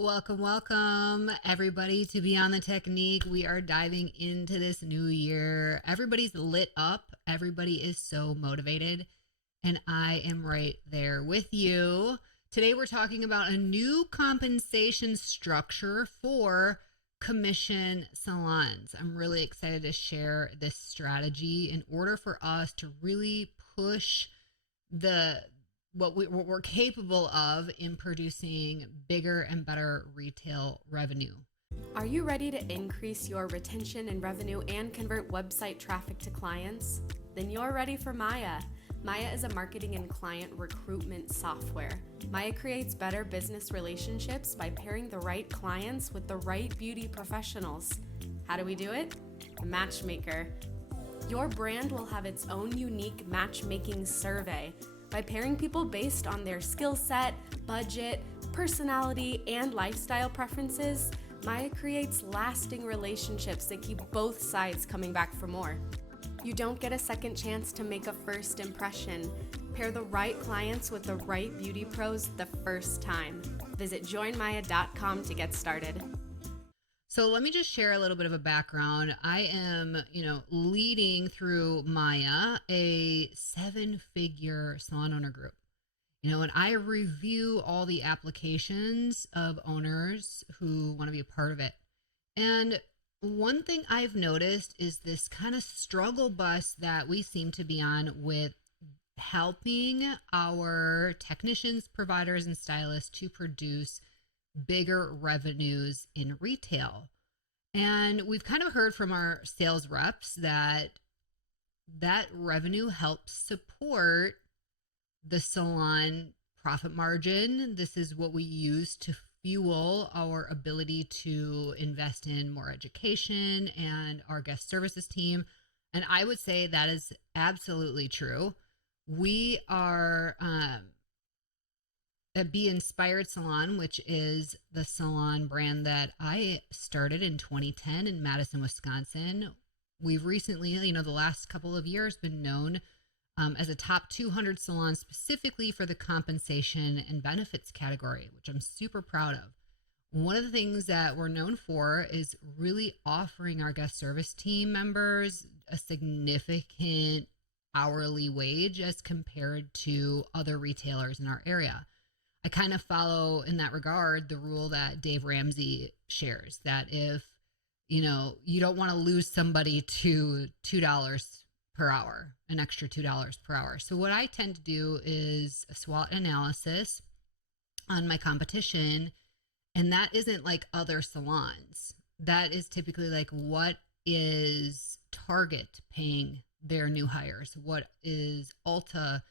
Welcome, welcome, everybody, to Beyond the Technique. We are diving into this new year. Everybody's lit up, everybody is so motivated, and I am right there with you. Today, we're talking about a new compensation structure for commission salons. I'm really excited to share this strategy in order for us to really push the what we're capable of in producing bigger and better retail revenue. Are you ready to increase your retention and revenue and convert website traffic to clients? Then you're ready for Maya. Maya is a marketing and client recruitment software. Maya creates better business relationships by pairing the right clients with the right beauty professionals. How do we do it? A matchmaker. Your brand will have its own unique matchmaking survey. By pairing people based on their skill set, budget, personality, and lifestyle preferences, Maya creates lasting relationships that keep both sides coming back for more. You don't get a second chance to make a first impression. Pair the right clients with the right beauty pros the first time. Visit joinmaya.com to get started. So let me just share a little bit of a background. I am, leading through Maya, a 7-figure salon owner group. And I review all the applications of owners who want to be a part of it. And one thing I've noticed is this kind of struggle bus that we seem to be on with helping our technicians, providers, and stylists to produce bigger revenues in retail. And we've kind of heard from our sales reps that revenue helps support the salon profit margin. This is what we use to fuel our ability to invest in more education and our guest services team. And I would say that is absolutely true. We are at Be Inspired Salon, which is the salon brand that I started in 2010 in Madison, Wisconsin. We've recently, the last couple of years, been known as a top 200 salon specifically for the compensation and benefits category, which I'm super proud of. One of the things that we're known for is really offering our guest service team members a significant hourly wage as compared to other retailers in our area. I kind of follow in that regard the rule that Dave Ramsey shares, that if, you don't want to lose somebody to $2 per hour, an extra $2 per hour. So what I tend to do is a SWOT analysis on my competition. And that isn't like other salons. That is typically like, what is Target paying their new hires? What is Ulta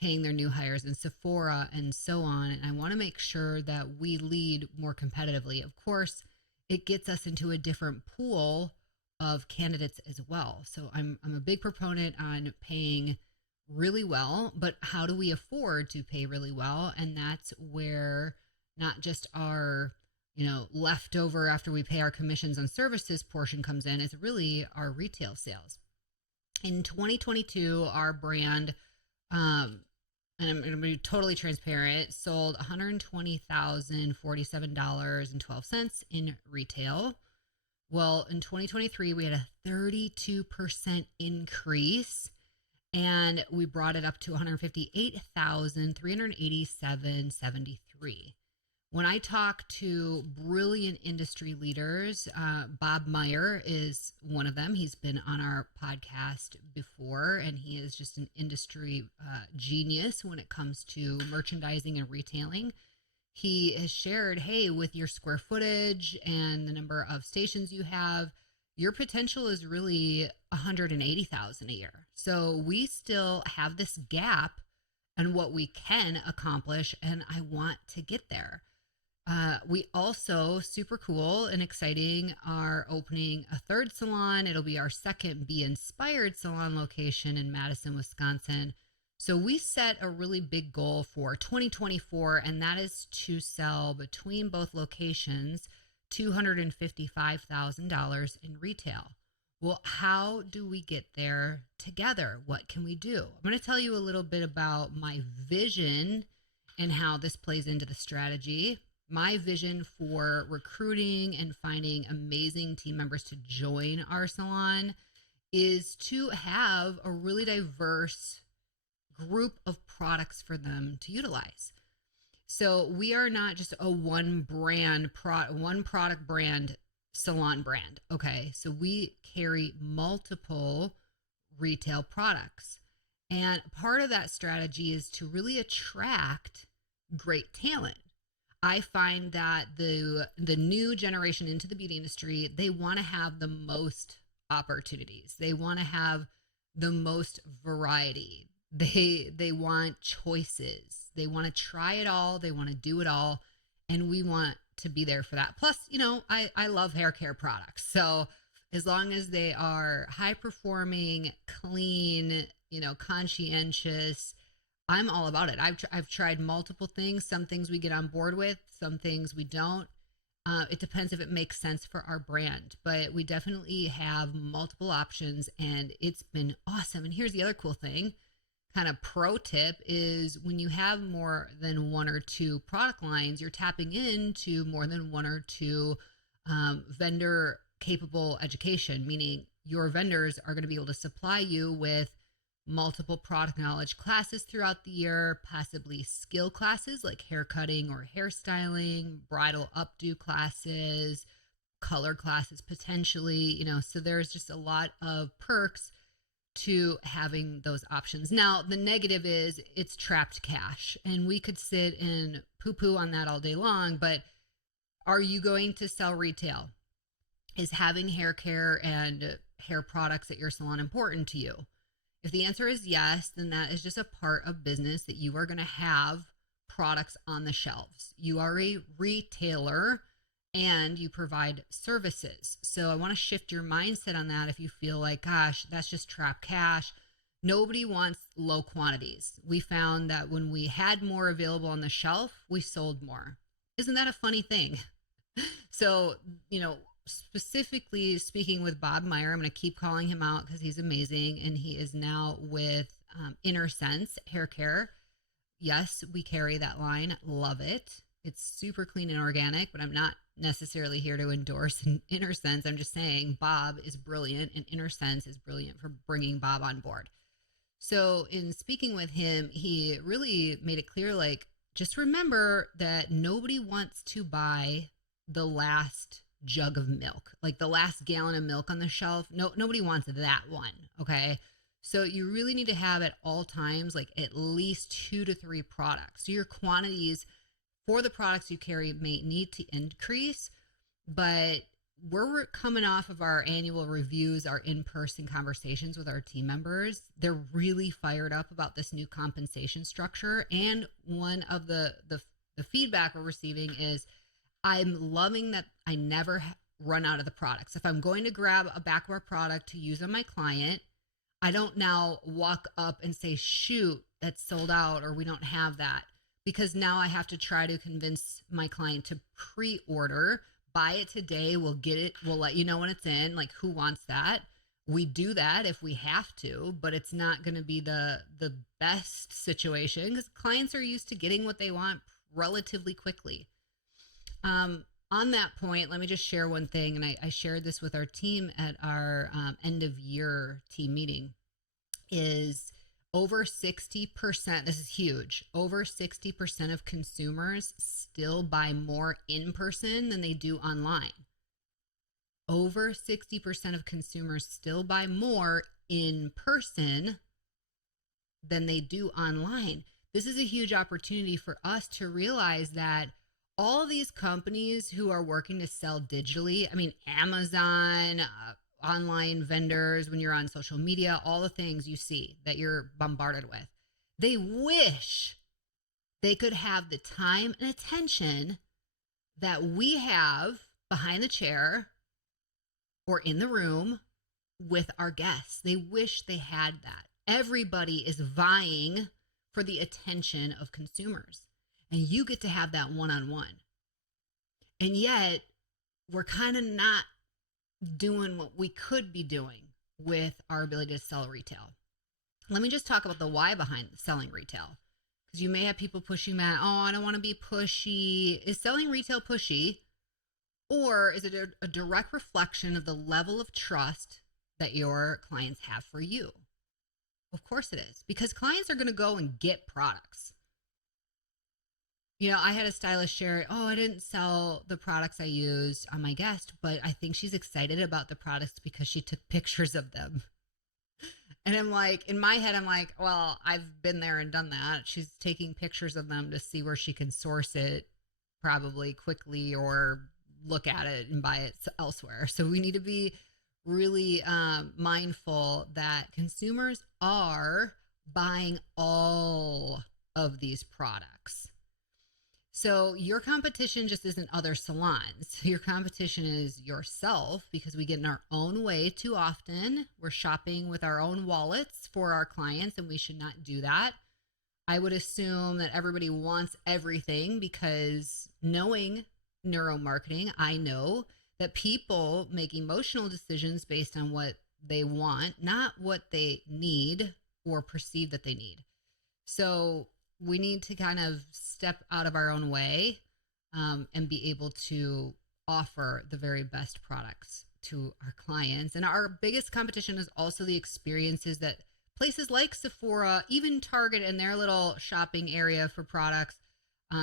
paying their new hires, and Sephora, and so on. And I want to make sure that we lead more competitively. Of course, it gets us into a different pool of candidates as well. So I'm a big proponent on paying really well, but how do we afford to pay really well? And that's where not just our, leftover after we pay our commissions on services portion comes in, is really our retail sales. In 2022, our brand, and I'm going to be totally transparent, sold $120,047.12 in retail. Well, in 2023, we had a 32% increase, and we brought it up to $158,387.73. When I talk to brilliant industry leaders, Bob Meyer is one of them. He's been on our podcast before, and he is just an industry genius when it comes to merchandising and retailing. He has shared, hey, with your square footage and the number of stations you have, your potential is really 180,000 a year. So we still have this gap on what we can accomplish, and I want to get there. We also, super cool and exciting, are opening a third salon. It'll be our second Be Inspired Salon location in Madison, Wisconsin. So we set a really big goal for 2024, and that is to sell between both locations $255,000 in retail. Well, how do we get there together? What can we do? I'm going to tell you a little bit about my vision and how this plays into the strategy. my vision for recruiting and finding amazing team members to join our salon is to have a really diverse group of products for them to utilize. So we are not just a one product brand salon brand. Okay. So we carry multiple retail products. And part of that strategy is to really attract great talent. I find that the new generation into the beauty industry, they want to have the most opportunities. They want to have the most variety. They want choices. They want to try it all. They want to do it all. And we want to be there for that. Plus, I love hair care products. So as long as they are high performing, clean, conscientious, I'm all about it. I've tried multiple things. Some things we get on board with, some things we don't. It depends if it makes sense for our brand, but we definitely have multiple options and it's been awesome. And here's the other cool thing, kind of pro tip, is when you have more than one or two product lines, you're tapping into more than one or two vendor capable education, meaning your vendors are going to be able to supply you with multiple product knowledge classes throughout the year, possibly skill classes like hair cutting or hairstyling, bridal updo classes, color classes potentially, so there's just a lot of perks to having those options. Now, the negative is it's trapped cash, and we could sit and poo-poo on that all day long, but are you going to sell retail? Is having hair care and hair products at your salon important to you? If the answer is yes, then that is just a part of business that you are going to have products on the shelves. You are a retailer and you provide services. So I want to shift your mindset on that. If you feel like, gosh, that's just trap cash. Nobody wants low quantities. We found that when we had more available on the shelf, we sold more. Isn't that a funny thing? So, specifically speaking with Bob Meyer, I'm going to keep calling him out because he's amazing. And he is now with Inner Sense Hair Care. Yes, we carry that line. Love it. It's super clean and organic, but I'm not necessarily here to endorse Inner Sense. I'm just saying Bob is brilliant and Inner Sense is brilliant for bringing Bob on board. So in speaking with him, he really made it clear, like, just remember that nobody wants to buy the last jug of milk, like the last gallon of milk on the shelf. Nobody wants that one. Okay. So you really need to have at all times, like at least 2 to 3 products. So your quantities for the products you carry may need to increase, but we're coming off of our annual reviews, our in-person conversations with our team members. They're really fired up about this new compensation structure. And one of the feedback we're receiving is, I'm loving that I never run out of the products. If I'm going to grab a backwear product to use on my client, I don't now walk up and say, shoot, that's sold out, or we don't have that. Because now I have to try to convince my client to pre-order, buy it today, we'll get it, we'll let you know when it's in, like who wants that? We do that if we have to, but it's not going to be the best situation because clients are used to getting what they want relatively quickly. On that point, let me just share one thing. And I shared this with our team at our end of year team meeting, is over 60%, this is huge, over 60% of consumers still buy more in person than they do online. Over 60% of consumers still buy more in person than they do online. This is a huge opportunity for us to realize that all of these companies who are working to sell digitally, I mean, Amazon, online vendors, when you're on social media, all the things you see that you're bombarded with, they wish they could have the time and attention that we have behind the chair or in the room with our guests. They wish they had that. Everybody is vying for the attention of consumers. And you get to have that one-on-one. And yet, we're kind of not doing what we could be doing with our ability to sell retail. Let me just talk about the why behind selling retail. Because you may have people pushing that, oh, I don't want to be pushy. Is selling retail pushy? Or is it a direct reflection of the level of trust that your clients have for you? Of course it is, because clients are going to go and get products. I had a stylist share, oh, I didn't sell the products I used on my guest, but I think she's excited about the products because she took pictures of them. And I'm like, in my head, I'm like, well, I've been there and done that. She's taking pictures of them to see where she can source it probably quickly or look at it and buy it elsewhere. So we need to be really mindful that consumers are buying all of these products. So your competition just isn't other salons. Your competition is yourself, because we get in our own way too often. We're shopping with our own wallets for our clients, and we should not do that. I would assume that everybody wants everything, because knowing neuromarketing, I know that people make emotional decisions based on what they want, not what they need or perceive that they need. So we need to kind of step out of our own way and be able to offer the very best products to our clients. And our biggest competition is also the experiences that places like Sephora, even Target in their little shopping area for products,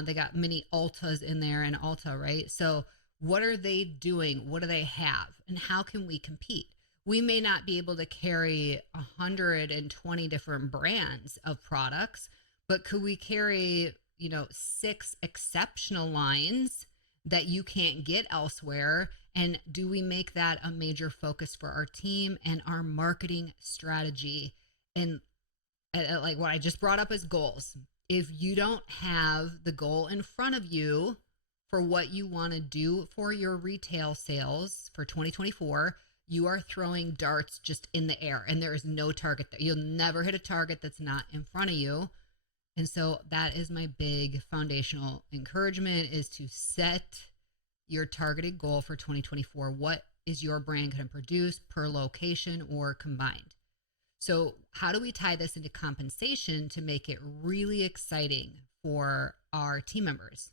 they got mini Ultas in there and Ulta, right? So what are they doing? What do they have? And how can we compete? We may not be able to carry 120 different brands of products, but could we carry, 6 exceptional lines that you can't get elsewhere? And do we make that a major focus for our team and our marketing strategy? And like what I just brought up as goals. If you don't have the goal in front of you for what you want to do for your retail sales for 2024, you are throwing darts just in the air, and there is no target there. You'll never hit a target that's not in front of you. And so that is my big foundational encouragement, is to set your targeted goal for 2024. What is your brand going to produce per location or combined? So how do we tie this into compensation to make it really exciting for our team members?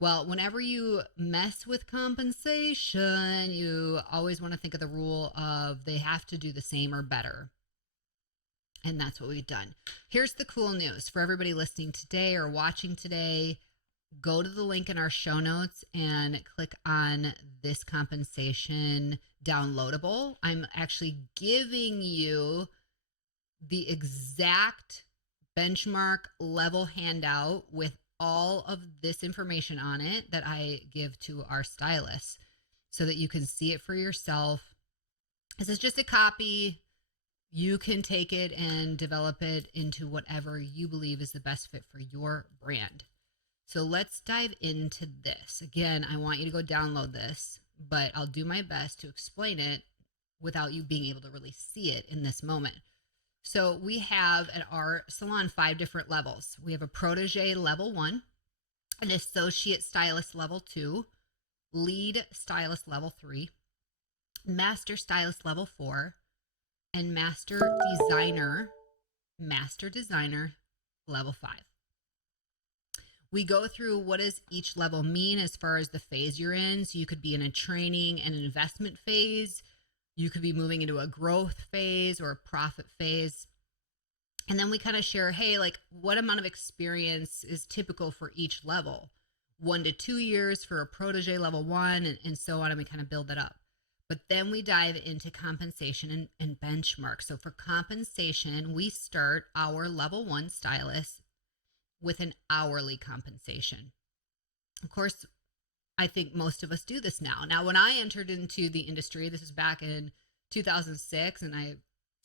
Well, whenever you mess with compensation, you always want to think of the rule of they have to do the same or better. And that's what we've done. Here's the cool news for everybody listening today or watching today. Go to the link in our show notes and click on this compensation downloadable. I'm actually giving you the exact benchmark level handout with all of this information on it that I give to our stylists so that you can see it for yourself. This is just a copy. You can take it and develop it into whatever you believe is the best fit for your brand. So let's dive into this. Again, I want you to go download this, but I'll do my best to explain it without you being able to really see it in this moment. So we have at our salon 5 different levels. We have a protege level 1, an associate stylist level 2, lead stylist level 3, master stylist level 4, and master designer level 5. We go through what does each level mean as far as the phase you're in. So you could be in a training and investment phase. You could be moving into a growth phase or a profit phase. And then we kind of share, hey, like what amount of experience is typical for each level? 1 to 2 years for a protege level 1 and so on. And we kind of build that up. But then we dive into compensation and benchmark. So for compensation, we start our level 1 stylist with an hourly compensation. Of course, I think most of us do this now. Now, when I entered into the industry, this is back in 2006, and I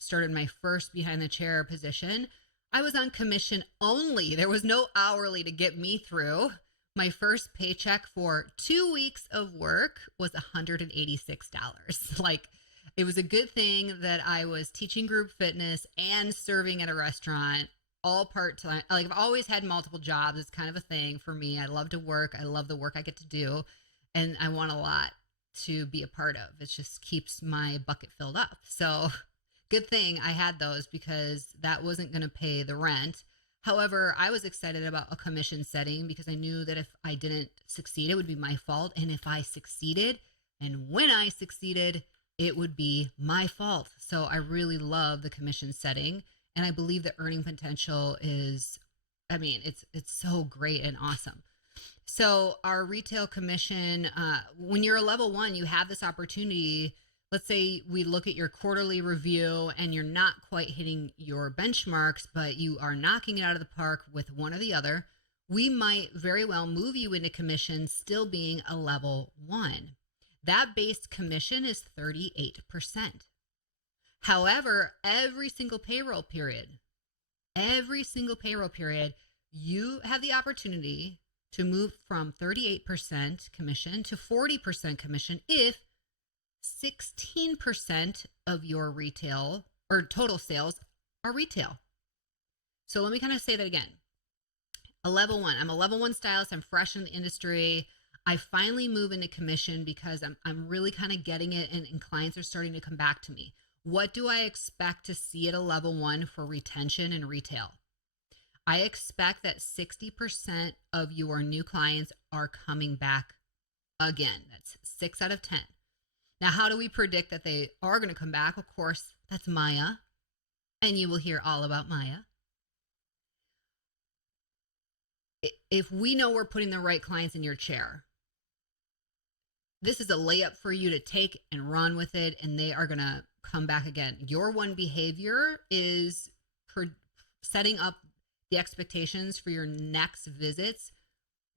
started my first behind the chair position, I was on commission only. There was no hourly to get me through. My first paycheck for 2 weeks of work was $186. Like, it was a good thing that I was teaching group fitness and serving at a restaurant, all part-time. Like, I've always had multiple jobs. It's kind of a thing for me. I love to work. I love the work I get to do. And I want a lot to be a part of. It just keeps my bucket filled up. So good thing I had those, because that wasn't going to pay the rent. However, I was excited about a commission setting because I knew that if I didn't succeed, it would be my fault. And if I succeeded, and when I succeeded, it would be my fault. So I really love the commission setting. And I believe the earning potential is, I mean, it's so great and awesome. So our retail commission, when you're a level one, you have this opportunity. Let's say we look at your quarterly review and you're not quite hitting your benchmarks, but you are knocking it out of the park with one or the other. We might very well move you into commission still being a level one. That base commission is 38%. However, every single payroll period, you have the opportunity to move from 38% commission to 40% commission if 16% of your retail or total sales are retail. So let me kind of say that again. I'm a level one stylist. I'm fresh in the industry. I finally move into commission because I'm really kind of getting it, and clients are starting to come back to me. What do I expect to see at a level one for retention and retail? I expect that 60% of your new clients are coming back again. That's 6 out of 10. Now, how do we predict that they are going to come back? Of course, that's Maya, and you will hear all about Maya. If we know we're putting the right clients in your chair, this is a layup for you to take and run with it, and they are going to come back again. Your one behavior is setting up the expectations for your next visits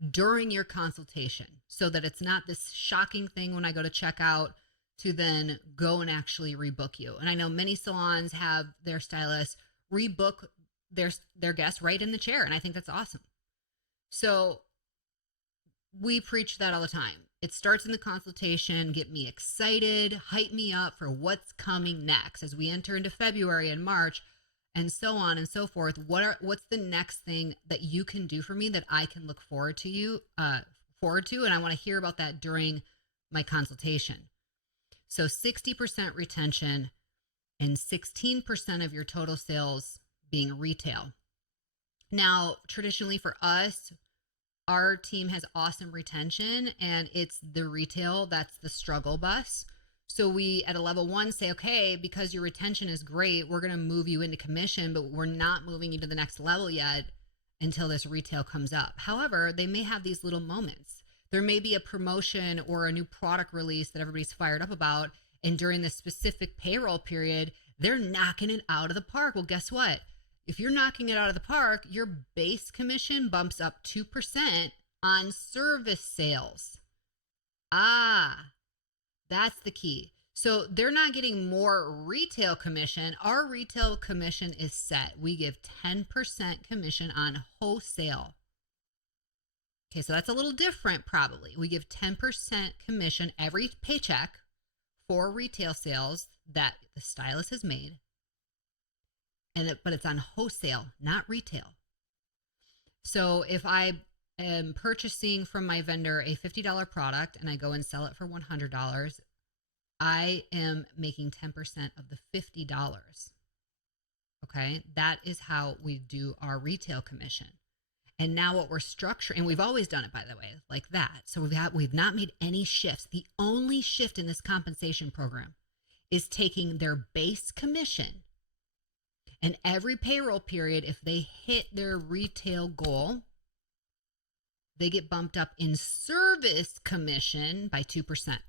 during your consultation so that it's not this shocking thing when I go to check out to then go and actually rebook you. And I know many salons have their stylists rebook their guests right in the chair, and I think that's awesome. So we preach that all the time. It starts in the consultation. Get me excited, hype me up for what's coming next as we enter into February and March and so on and so forth. What's the next thing that you can do for me that I can look forward to? And I want to hear about that during my consultation. So 60% retention and 16% of your total sales being retail. Now, traditionally for us, our team has awesome retention, and it's the retail that's the struggle bus. So we at a level one say, okay, because your retention is great, we're going to move you into commission, but we're not moving you to the next level yet until this retail comes up. However, they may have these little moments. There may be a promotion or a new product release that everybody's fired up about, and during this specific payroll period, they're knocking it out of the park. Well, guess what? If you're knocking it out of the park, your base commission bumps up 2% on service sales. That's the key. So they're not getting more retail commission. Our retail commission is set. We give 10% commission on wholesale. Okay, so that's a little different probably. We give 10% commission every paycheck for retail sales that the stylist has made. But it's on wholesale, not retail. So if I am purchasing from my vendor a $50 product and I go and sell it for $100, I am making 10% of the $50. Okay, that is how we do our retail commission. And now what we're structuring, and we've always done it, by the way, like that. So we've not made any shifts. The only shift in this compensation program is taking their base commission, and every payroll period, if they hit their retail goal, they get bumped up in service commission by 2%.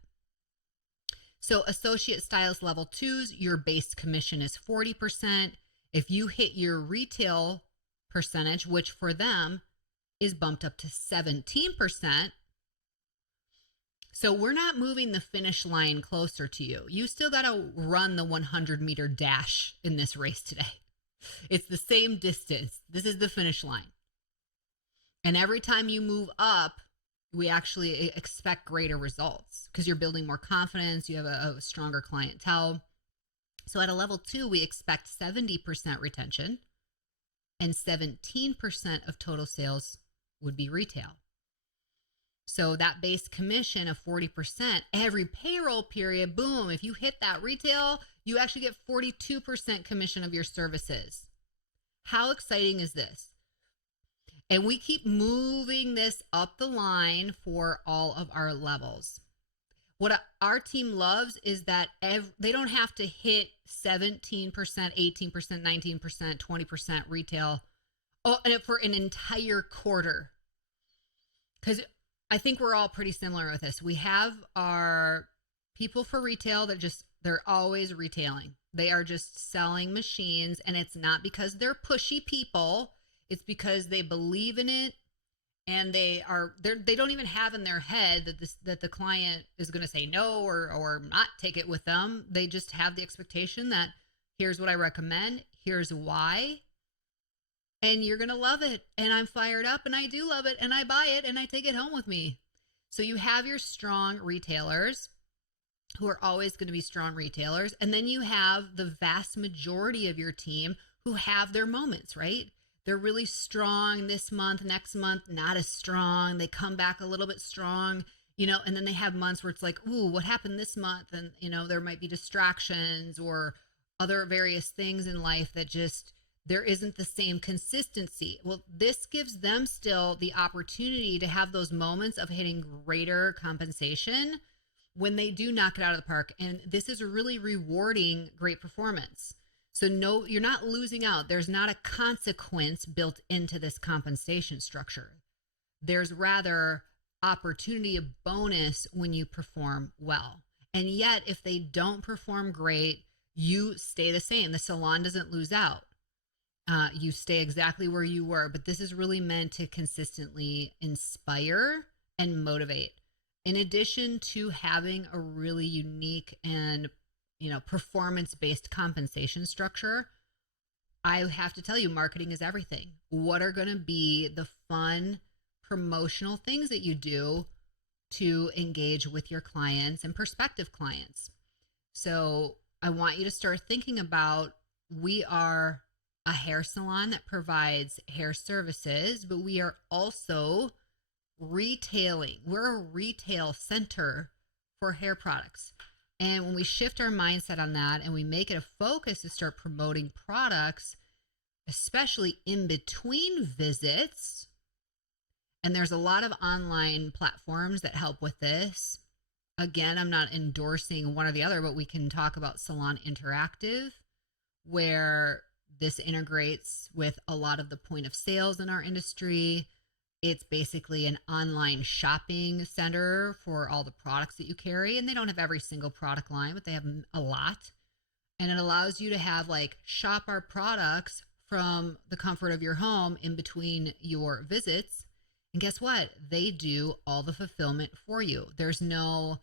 So associate stylist level 2s, your base commission is 40%. If you hit your retail percentage, which for them is bumped up to 17%. So we're not moving the finish line closer to you. You still got to run the 100-meter dash in this race today. It's the same distance. This is the finish line. And every time you move up, we actually expect greater results because you're building more confidence. You have a stronger clientele. So at a level 2, we expect 70% retention, and 17% of total sales would be retail. So that base commission of 40%, every payroll period, boom, if you hit that retail, you actually get 42% commission of your services. How exciting is this? And we keep moving this up the line for all of our levels. What our team loves is that they don't have to hit 17%, 18%, 19%, 20% retail and for an entire quarter. Because I think we're all pretty similar with this. We have our people for retail that they're always retailing. They are just selling machines, and it's not because they're pushy people. It's because they believe in it, and they don't even have in their head that the client is going to say no or not take it with them. They just have the expectation that here's what I recommend, here's why, and you're going to love it. And I'm fired up, and I do love it, and I buy it, and I take it home with me. So you have your strong retailers who are always going to be strong retailers. And then you have the vast majority of your team who have their moments, right? They're really strong this month, next month, not as strong. They come back a little bit strong, and then they have months where it's like, ooh, what happened this month? And, there might be distractions or other various things in life that just, there isn't the same consistency. Well, this gives them still the opportunity to have those moments of hitting greater compensation when they do knock it out of the park. And this is really rewarding great performance. So no, you're not losing out. There's not a consequence built into this compensation structure. There's rather opportunity, a bonus when you perform well. And yet, if they don't perform great, you stay the same. The salon doesn't lose out. You stay exactly where you were. But this is really meant to consistently inspire and motivate. In addition to having a really unique and performance-based compensation structure, I have to tell you, marketing is everything. What are going to be the fun promotional things that you do to engage with your clients and prospective clients? So I want you to start thinking about, we are a hair salon that provides hair services, but we are also retailing. We're a retail center for hair products. And when we shift our mindset on that and we make it a focus to start promoting products, especially in between visits, and there's a lot of online platforms that help with this. Again, I'm not endorsing one or the other, but we can talk about Salon Interactive, where this integrates with a lot of the point of sales in our industry. It's basically an online shopping center for all the products that you carry. And they don't have every single product line, but they have a lot. And it allows you to have shop our products from the comfort of your home in between your visits. And guess what? They do all the fulfillment for you. There's no,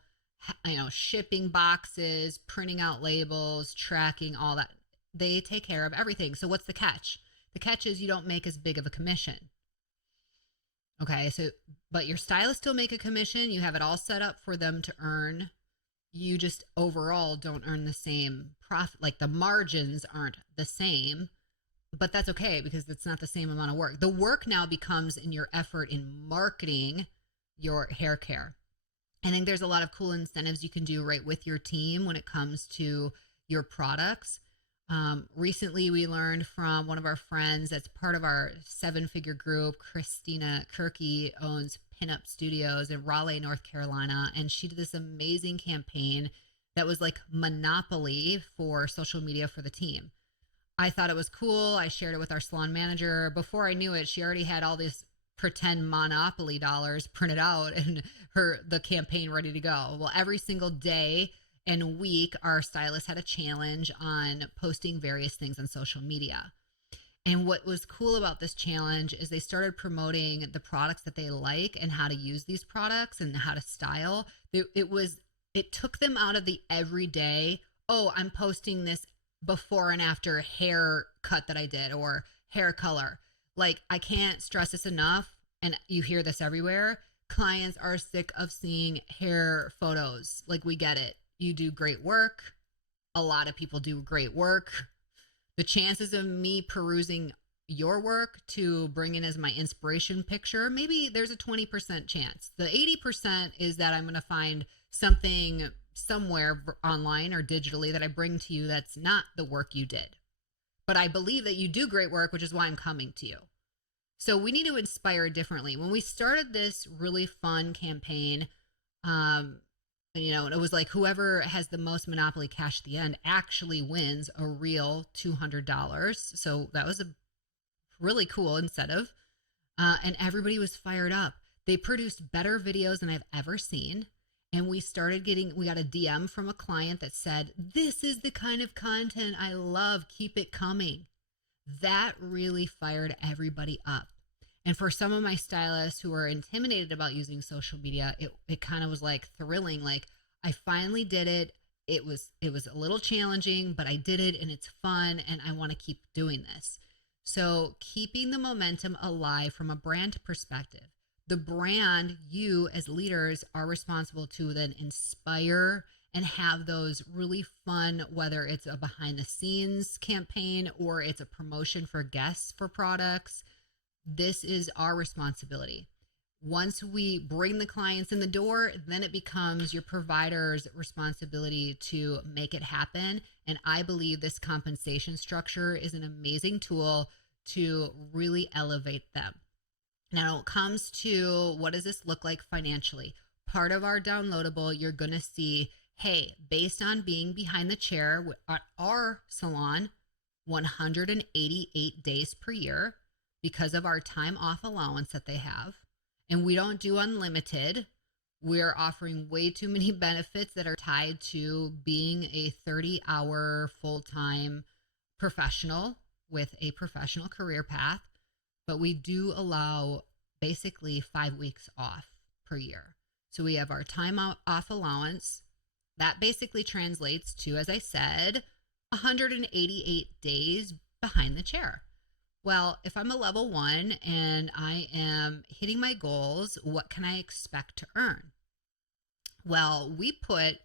shipping boxes, printing out labels, tracking, all that. They take care of everything. So what's the catch? The catch is you don't make as big of a commission. Okay, but your stylists still make a commission. You have it all set up for them to earn. You just overall don't earn the same profit. The margins aren't the same, but that's okay because it's not the same amount of work. The work now becomes in your effort in marketing your hair care. I think there's a lot of cool incentives you can do right with your team when it comes to your products. Recently, we learned from one of our friends that's part of our 7-figure group. Christina Kirky owns Pinup Studios in Raleigh, North Carolina, and she did this amazing campaign that was like Monopoly for social media for the team. I thought it was cool. I shared it with our salon manager. Before I knew it, she already had all these pretend Monopoly dollars printed out and the campaign ready to go. Well, every single day and week, our stylist had a challenge on posting various things on social media. And what was cool about this challenge is they started promoting the products that they like and how to use these products and how to style. It took them out of the everyday, oh, I'm posting this before and after haircut that I did or hair color. I can't stress this enough, and you hear this everywhere. Clients are sick of seeing hair photos. We get it. You do great work. A lot of people do great work. The chances of me perusing your work to bring in as my inspiration picture, maybe there's a 20% chance. The 80% is that I'm going to find something somewhere online or digitally that I bring to you that's not the work you did. But I believe that you do great work, which is why I'm coming to you. So we need to inspire differently. When we started this really fun campaign, um, it was like whoever has the most Monopoly cash at the end actually wins a real $200. So that was a really cool incentive. And everybody was fired up. They produced better videos than I've ever seen. And we got a DM from a client that said, "This is the kind of content I love. Keep it coming." That really fired everybody up. And for some of my stylists who were intimidated about using social media, it kind of was like thrilling. Like, I finally did it. It was a little challenging, but I did it and it's fun and I want to keep doing this. So keeping the momentum alive from a brand perspective. The brand, you as leaders are responsible to then inspire and have those really fun, whether it's a behind the scenes campaign or it's a promotion for guests for products. This is our responsibility. Once we bring the clients in the door, then it becomes your provider's responsibility to make it happen. And I believe this compensation structure is an amazing tool to really elevate them. Now, when it comes to what does this look like financially, part of our downloadable, you're going to see, hey, based on being behind the chair at our salon, 188 days per year because of our time off allowance that they have. And we don't do unlimited. We're offering way too many benefits that are tied to being a 30-hour full-time professional with a professional career path. But we do allow basically 5 weeks off per year. So we have our time off allowance. That basically translates to, as I said, 188 days behind the chair. Well, if I'm a level 1 and I am hitting my goals, what can I expect to earn? Well, we put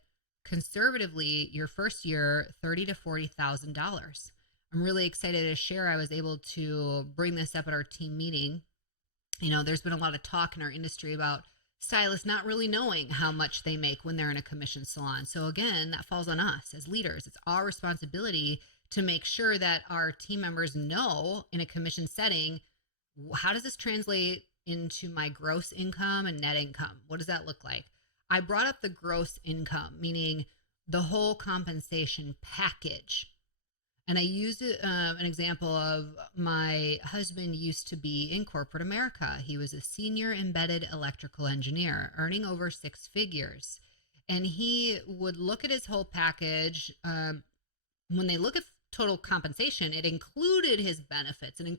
conservatively your first year $30,000 to $40,000. I'm really excited to share. I was able to bring this up at our team meeting. There's been a lot of talk in our industry about stylists not really knowing how much they make when they're in a commission salon. So again, that falls on us as leaders. It's our responsibility to make sure that our team members know in a commission setting, how does this translate into my gross income and net income? What does that look like? I brought up the gross income, meaning the whole compensation package. And I used an example of my husband used to be in corporate America. He was a senior embedded electrical engineer, earning over 6 figures. And he would look at his whole package. When they look at total compensation, it included his benefits. And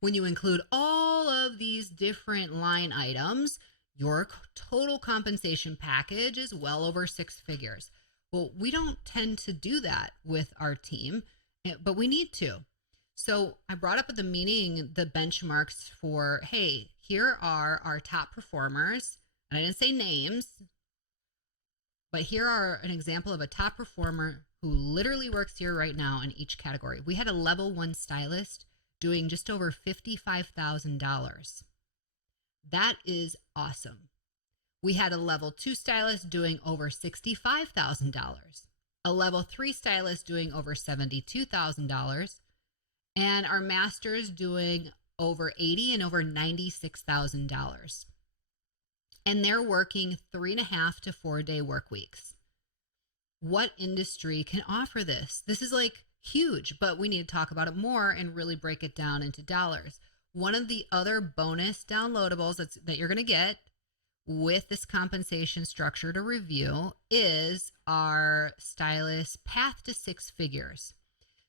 when you include all of these different line items, your total compensation package is well over 6 figures. Well, we don't tend to do that with our team, but we need to. So I brought up at the meeting the benchmarks for, hey, here are our top performers. And I didn't say names, but here are an example of a top performer who literally works here right now in each category. We had a level 1 stylist doing just over $55,000. That is awesome. We had a level 2 stylist doing over $65,000. A level 3 stylist doing over $72,000, and our masters doing over $80,000 and over $96,000. And they're working 3.5 to 4 day work weeks. What industry can offer this? This is like huge, but we need to talk about it more and really break it down into dollars. One of the other bonus downloadables that you're going to get with this compensation structure to review is our stylist path to 6 figures.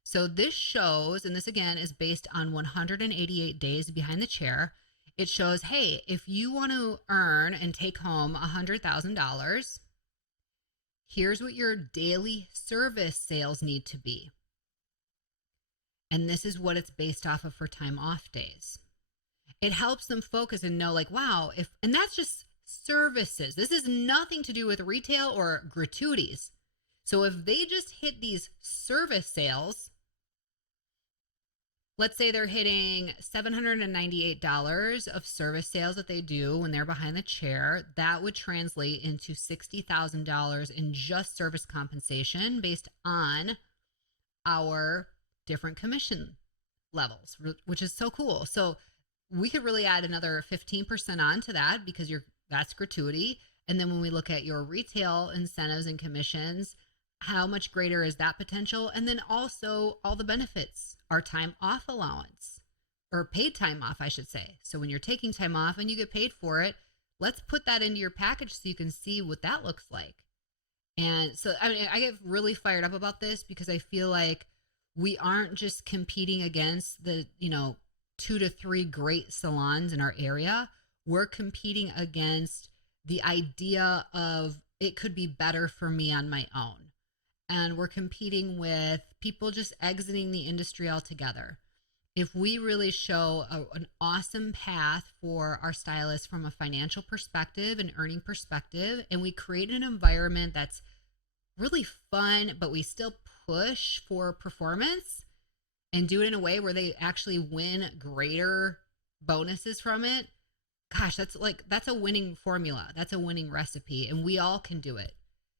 So this shows, and this again is based on 188 days behind the chair. It shows, hey, if you want to earn and take home $100,000, here's what your daily service sales need to be. And this is what it's based off of for time off days. It helps them focus and know, like, wow, and that's just services. This is nothing to do with retail or gratuities. So if they just hit these service sales, let's say they're hitting $798 of service sales that they do when they're behind the chair, that would translate into $60,000 in just service compensation based on our different commission levels, which is so cool. So we could really add another 15% on to that because that's gratuity. And then when we look at your retail incentives and commissions, how much greater is that potential? And then also all the benefits, our time off allowance or paid time off, I should say. So when you're taking time off and you get paid for it, let's put that into your package so you can see what that looks like. And so, I mean, I get really fired up about this because I feel like we aren't just competing against the, 2 to 3 great salons in our area. We're competing against the idea of it could be better for me on my own. And we're competing with people just exiting the industry altogether. If we really show an awesome path for our stylists from a financial perspective and earning perspective, and we create an environment that's really fun, but we still push for performance and do it in a way where they actually win greater bonuses from it, gosh, that's a winning formula. That's a winning recipe, and we all can do it.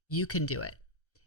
You can do it.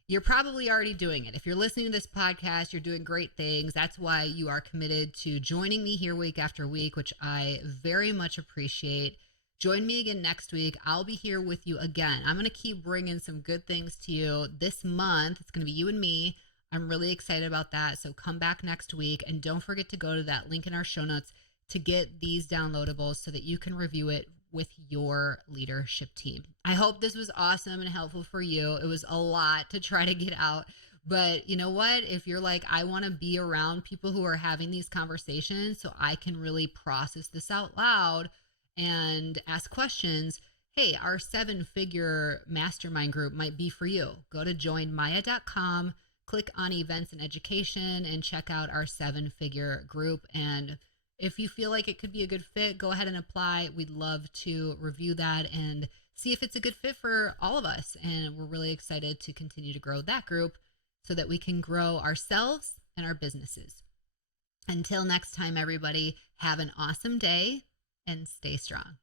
You're probably already doing it. If you're listening to this podcast, you're doing great things. That's why you are committed to joining me here week after week, which I very much appreciate. Join me again next week. I'll be here with you again. I'm going to keep bringing some good things to you this month. It's going to be you and me. I'm really excited about that. So come back next week, and don't forget to go to that link in our show notes to get these downloadables so that you can review it with your leadership team. I hope this was awesome and helpful for you. It was a lot to try to get out, but you know what? If you're like, I want to be around people who are having these conversations so I can really process this out loud and ask questions, hey, our 7-figure mastermind group might be for you. Go to joinmaya.com, click on events and education, and check out our 7-figure group. And if you feel like it could be a good fit, go ahead and apply. We'd love to review that and see if it's a good fit for all of us. And we're really excited to continue to grow that group so that we can grow ourselves and our businesses. Until next time, everybody, have an awesome day and stay strong.